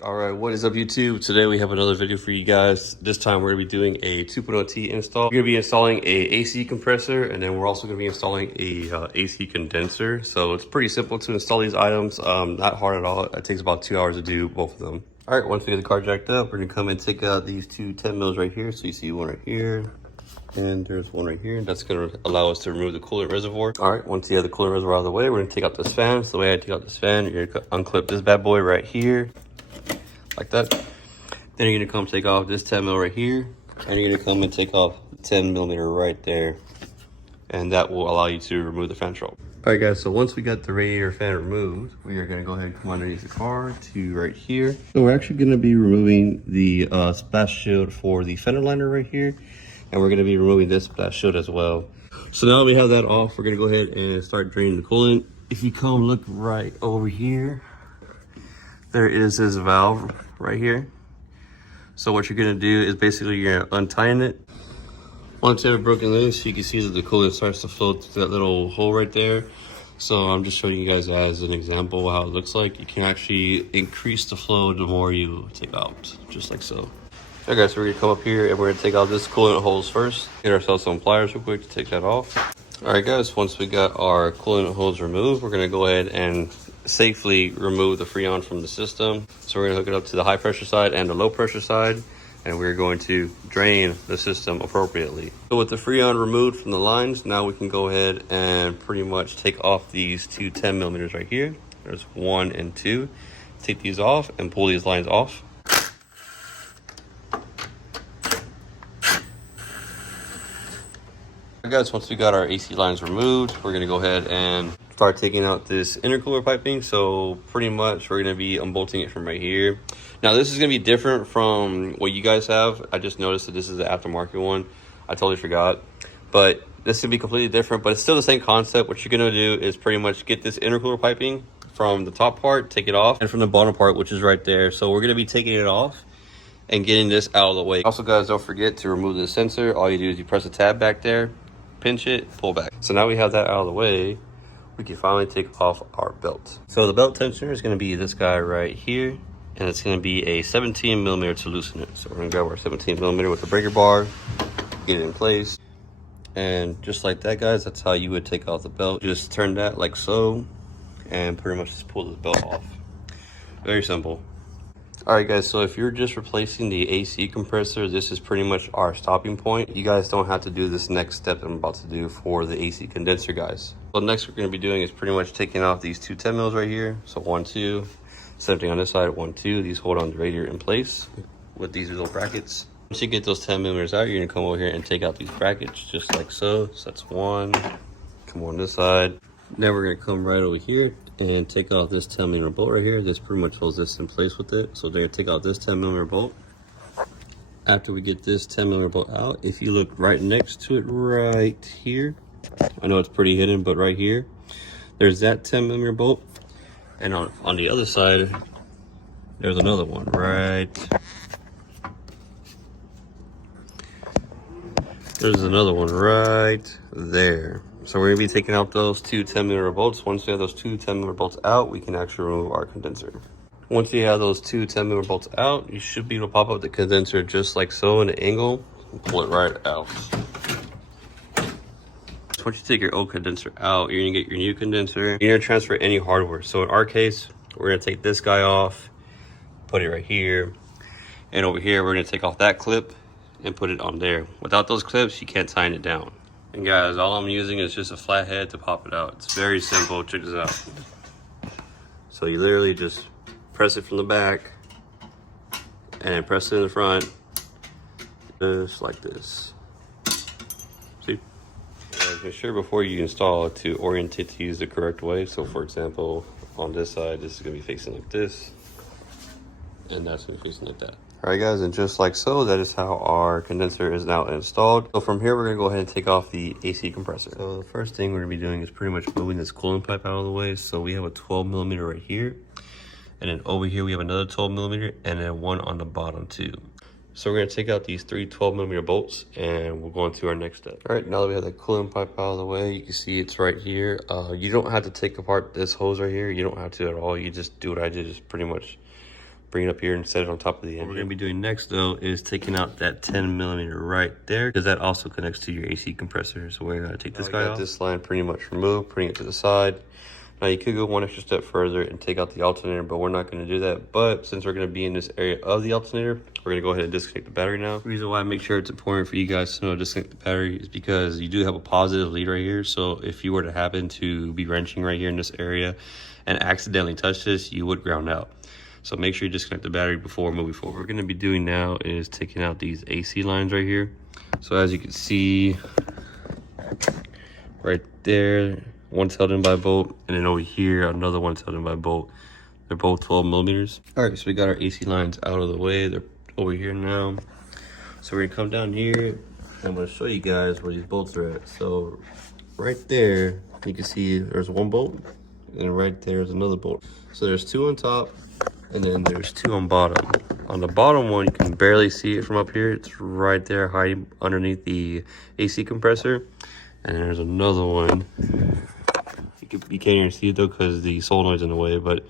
All right, what is up YouTube? Today we have another video for you guys. This time we're gonna be doing a 2.0T install. We're gonna be installing a AC compressor, and then we're also gonna be installing a AC condenser. So it's pretty simple to install these items, not hard at all. It takes about 2 hours to do both of them. All right, once we get the car jacked up, we're gonna come and take out these two 10 mils right here. So you see one right here, and there's one right here. That's gonna allow us to remove the coolant reservoir. All right, once you have the coolant reservoir out of the way, we're gonna take out this fan. So the way I take out this fan, you're gonna unclip this bad boy right here, like that. Then you're gonna come take off this 10 mil right here, and you're gonna come and take off 10 millimeter right there, and that will allow you to remove the fan strobe. All right guys, so once we got the radiator fan removed, we are gonna go ahead and come underneath the car to right here. So we're actually gonna be removing the splash shield for the fender liner right here, and we're gonna be removing this splash shield as well. So now that we have that off, we're gonna go ahead and start draining the coolant. If you come look right over here, there is this valve right here. So what you're gonna do is basically you're gonna untie it. Once you have it broken loose, you can see that the coolant starts to flow through that little hole right there. So I'm just showing you guys as an example how it looks like. You can actually increase the flow the more you take out, just like so. Okay guys, so we're gonna come up here and we're gonna take out this coolant hose first. Get ourselves some pliers real quick to take that off. All right guys, once we got our coolant hose removed, we're gonna go ahead and safely remove the Freon from the system. So we're gonna hook it up to the high pressure side and the low pressure side, and we're going to drain the system appropriately. So with the Freon removed from the lines, now we can go ahead and pretty much take off these two 10 millimeters right here. There's 1 and 2. Take these off and pull these lines off. Guys, once we got our AC lines removed, we're gonna go ahead and start taking out this intercooler piping. So pretty much we're gonna be unbolting it from right here. Now this is gonna be different from what you guys have. I just noticed that this is the aftermarket one. I totally forgot, but this could be completely different, but it's still the same concept. What you're gonna do is pretty much get this intercooler piping from the top part, take it off, and from the bottom part, which is right there. So we're gonna be taking it off and getting this out of the way. Also guys, don't forget to remove the sensor. All you do is you press the tab back there, pinch it, pull back. So now we have that out of the way, we can finally take off our belt. So the belt tensioner is going to be this guy right here, and it's going to be a 17 millimeter to loosen it. So we're going to grab our 17 millimeter with the breaker bar, get it in place, and just like that guys, that's how you would take off the belt. Just turn that like so, and pretty much just pull the belt off. Very simple. All right guys, so if you're just replacing the AC compressor, this is pretty much our stopping point. You guys don't have to do this next step I'm about to do for the AC condenser guys. So next we're going to be doing is pretty much taking off these two 10 mils right here. So 1, 2, same thing on this side, 1, 2. These hold on the radiator in place with these little brackets. Once you get those 10 millimeters out, you're going to come over here and take out these brackets just like so. So that's 1, come on this side. Now we're going to come right over here and take off this 10 millimeter bolt right here. This pretty much holds this in place with it. So they're gonna take out this 10 millimeter bolt. After we get this 10 millimeter bolt out, if you look right next to it right here, I know it's pretty hidden, but right here, there's that 10 millimeter bolt. And on the other side, there's another one right. There's another one right there. So we're gonna be taking out those two 10 millimeter bolts. Once we have those two 10 millimeter bolts out, we can actually remove our condenser. Once you have those two 10 millimeter bolts out, you should be able to pop up the condenser just like so in an angle and pull it right out. So once you take your old condenser out, you're gonna get your new condenser. You're gonna transfer any hardware. So in our case, we're gonna take this guy off, put it right here. And over here, we're gonna take off that clip and put it on there. Without those clips, you can't tighten it down. And guys, all I'm using is just a flat head to pop it out. It's very simple, check this out. So you literally just press it from the back and press it in the front, just like this. See? Make sure before you install to orientate to use the correct way. So for example, on this side, this is gonna be facing like this, and that's gonna be facing like that. All right guys, and just like so, that is how our condenser is now installed. So from here, we're gonna go ahead and take off the AC compressor. So the first thing we're gonna be doing is pretty much moving this coolant pipe out of the way. So we have a 12 millimeter right here. And then over here, we have another 12 millimeter and then one on the bottom too. So we're gonna take out these three 12 millimeter bolts and we'll go on to our next step. All right, now that we have that coolant pipe out of the way, you can see it's right here. You don't have to take apart this hose right here. You don't have to at all. You just do what I did, just pretty much bring it up here and set it on top of the engine. What we're gonna be doing next though is taking out that 10mm right there, because that also connects to your AC compressor. So we're gonna take this guy off. This line pretty much removed, putting it to the side. Now you could go one extra step further and take out the alternator, but we're not gonna do that. But since we're gonna be in this area of the alternator, we're gonna go ahead and disconnect the battery now. The reason why I make sure it's important for you guys to know to disconnect the battery is because you do have a positive lead right here. So if you were to happen to be wrenching right here in this area and accidentally touch this, you would ground out. So make sure you disconnect the battery before moving forward. What we're gonna be doing now is taking out these AC lines right here. So as you can see right there, one's held in by a bolt, and then over here another one's held in by a bolt. They're both 12mm. All right, so we got our AC lines out of the way. They're over here now. So we're gonna come down here. I'm gonna show you guys where these bolts are at. So right there, you can see there's one bolt, and right there's another bolt. So there's two on top, and then there's two on bottom. On the bottom one, you can barely see it from up here. It's right there hiding underneath the AC compressor. And there's another one. You can't even see it though because the solenoid's in the way, but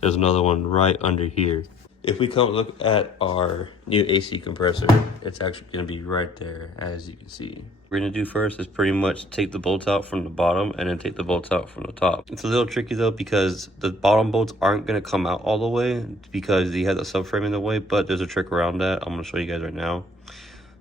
there's another one right under here. If we come look at our new AC compressor, it's actually gonna be right there, as you can see. What we're gonna do first is pretty much take the bolts out from the bottom and then take the bolts out from the top. It's a little tricky though because the bottom bolts aren't gonna come out all the way because you have the subframe in the way, but there's a trick around that. I'm gonna show you guys right now.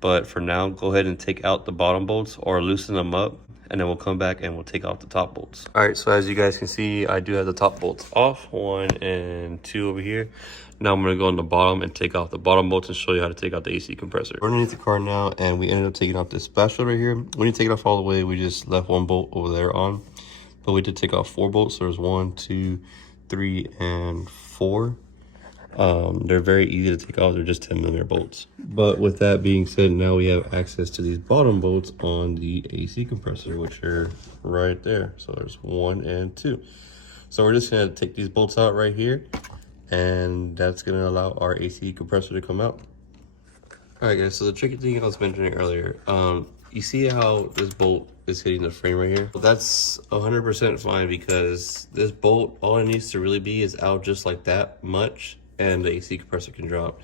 But for now, go ahead and take out the bottom bolts or loosen them up, and then we'll come back and we'll take out the top bolts. All right, so as you guys can see, I do have the top bolts off, 1 and 2 over here. Now I'm gonna go on the bottom and take off the bottom bolts and show you how to take out the AC compressor. We're underneath the car now, and we ended up taking off this spatula right here. When you take it off all the way, we just left one bolt over there on, but we did take off 4 bolts. So there's 1, 2, 3, and 4. They're very easy to take off. They're just 10mm bolts. But with that being said, now we have access to these bottom bolts on the AC compressor, which are right there. So there's 1 and 2. So we're just gonna take these bolts out right here, and that's gonna allow our AC compressor to come out. All right, guys, so the tricky thing I was mentioning earlier, you see how this bolt is hitting the frame right here? Well, that's 100% fine because this bolt, all it needs to really be is out just like that much, and the AC compressor can drop.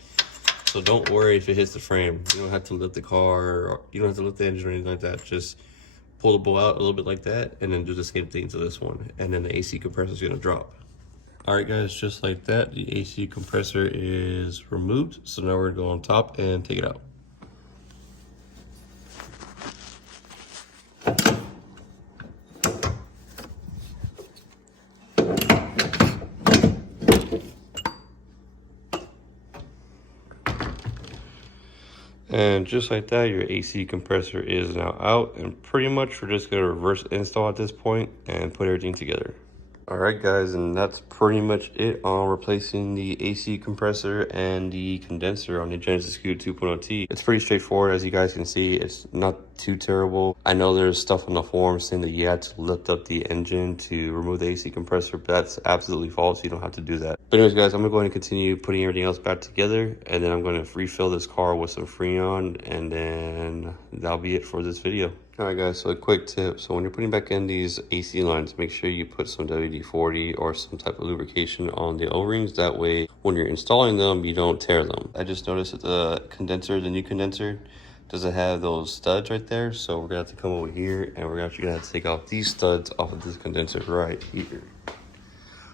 So don't worry if it hits the frame. You don't have to lift the car, or you don't have to lift the engine or anything like that. Just pull the bolt out a little bit like that, and then do the same thing to this one, and then the AC compressor is gonna drop. All right, guys, just like that, the AC compressor is removed. So now we're gonna go on top and take it out. And just like that, your AC compressor is now out, and pretty much we're just gonna reverse install at this point and put everything together. All right, guys, and that's pretty much it on replacing the AC compressor and the condenser on the Genesis Coupe 2.0T. It's pretty straightforward, as you guys can see. It's not too terrible. I know there's stuff on the forum saying that you had to lift up the engine to remove the AC compressor, but that's absolutely false. You don't have to do that. But anyways, guys, I'm going to continue putting everything else back together, and then I'm going to refill this car with some Freon, and then that'll be it for this video. All right, guys, so a quick tip. So when you're putting back in these AC lines, make sure you put some WD-40 or some type of lubrication on the O-rings. That way, when you're installing them, you don't tear them. I just noticed that the condenser, the new condenser, doesn't have those studs right there. So we're gonna have to come over here, and we're actually gonna have to take off these studs off of this condenser right here.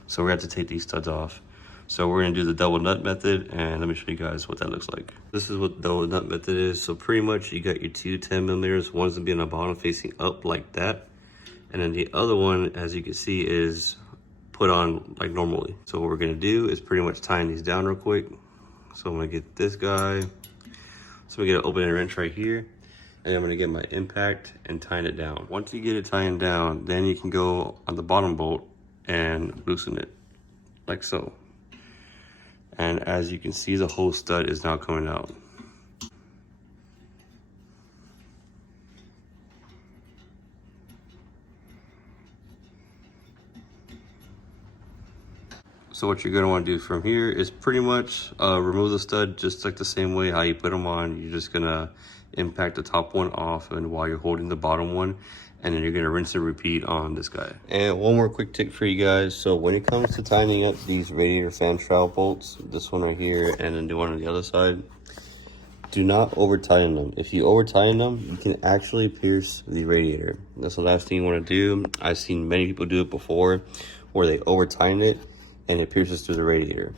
So we're gonna have to take these studs off. So we're gonna do the double nut method, and let me show you guys what that looks like. This is what the double nut method is. So pretty much you got your two 10mm, one's gonna be on the bottom facing up like that. And then the other one, as you can see, is put on like normally. So what we're gonna do is pretty much tying these down real quick. So I'm gonna get this guy. So I'm gonna get an opening wrench right here, and I'm gonna get my impact and tying it down. Once you get it tying down, then you can go on the bottom bolt and loosen it like so. And as you can see, the whole stud is now coming out. So what you're gonna wanna do from here is pretty much remove the stud just like the same way how you put them on. You're just gonna impact the top one off, and while you're holding the bottom one, and then you're gonna rinse and repeat on this guy. And one more quick tip for you guys. So when it comes to tightening up these radiator fan trowel bolts, this one right here and then the one on the other side, do not over tighten them. If you over tighten them, you can actually pierce the radiator. That's the last thing you want to do. I've seen many people do it before where they over tighten it and it pierces through the radiator.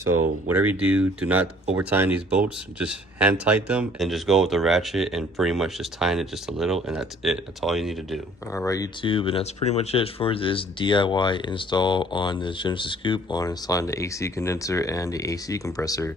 So whatever you do, do not over tighten these bolts. Just hand tighten them and just go with the ratchet and pretty much just tighten it just a little, and that's it. That's all you need to do. All right, YouTube, and that's pretty much it for this DIY install on this Genesis Coupe on installing the AC condenser and the AC compressor.